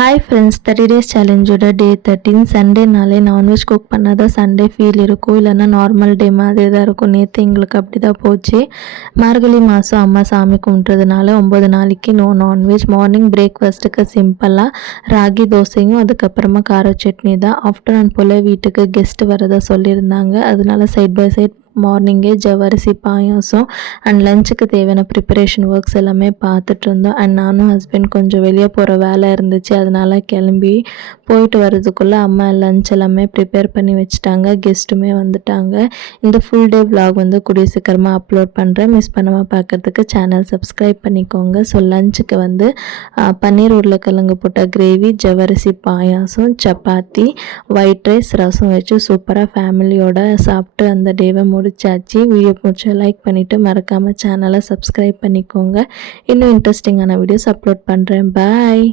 Hi friends, 30 days சேலஞ்சோட டே 13 சண்டேனாலே non veg cook பண்ணாதான் Sunday feel இருக்கும், இல்லைன்னா நார்மல் டே மாதிரி தான் இருக்கும். நேற்று எங்களுக்கு அப்படி தான் போச்சு. மார்கழி மாதம் அம்மா சாமி கும்பிட்றதுனால 9 நாளைக்கு நோ நான்வெஜ். மார்னிங் பிரேக்ஃபாஸ்ட்டுக்கு சிம்பிளாக ராகி தோசையும் அதுக்கப்புறமா கார சட்னி தான். ஆஃப்டர்நூன் போல் வீட்டுக்கு கெஸ்ட்டு வரதா சொல்லியிருந்தாங்க. அதனால சைட் பை சைட் மார்னிங்கே ஜவ்வரிசி பாயாசம் அண்ட் லஞ்சுக்கு தேவையான ப்ரிப்பரேஷன் ஒர்க்ஸ் எல்லாமே பார்த்துட்டு இருந்தோம். அண்ட் நானும் ஹஸ்பண்ட் கொஞ்சம் வெளியே போகிற வேலை இருந்துச்சு, அதனால் கிளம்பி போயிட்டு வர்றதுக்குள்ளே அம்மா லஞ்ச் எல்லாமே ப்ரிப்பேர் பண்ணி வச்சுட்டாங்க. கெஸ்ட்டுமே வந்துட்டாங்க. இந்த ஃபுல் டே விலாக் வந்து கூடிய சீக்கிரமாக அப்லோட் பண்ணுறேன். மிஸ் பண்ணாமல் பார்க்குறதுக்கு சேனல் சப்ஸ்கிரைப் பண்ணிக்கோங்க. ஸோ லஞ்சுக்கு வந்து பன்னீர் உருளைக்கிழங்கு போட்ட கிரேவி, ஜவ்வரிசி பாயாசம், சப்பாத்தி, ஒயிட் ரைஸ், ரசம் வச்சு சூப்பராக ஃபேமிலியோட சாப்பிட்டு அந்த டேவை முடிச்சாச்சு. வீடியோ பிடிச்சா லைக் பண்ணிவிட்டு மறக்காமல் சேனலை சப்ஸ்கிரைப் பண்ணிக்கோங்க. இன்னும் இன்ட்ரெஸ்டிங்கான வீடியோஸ் அப்லோட் பண்ணுறேன். பாய்.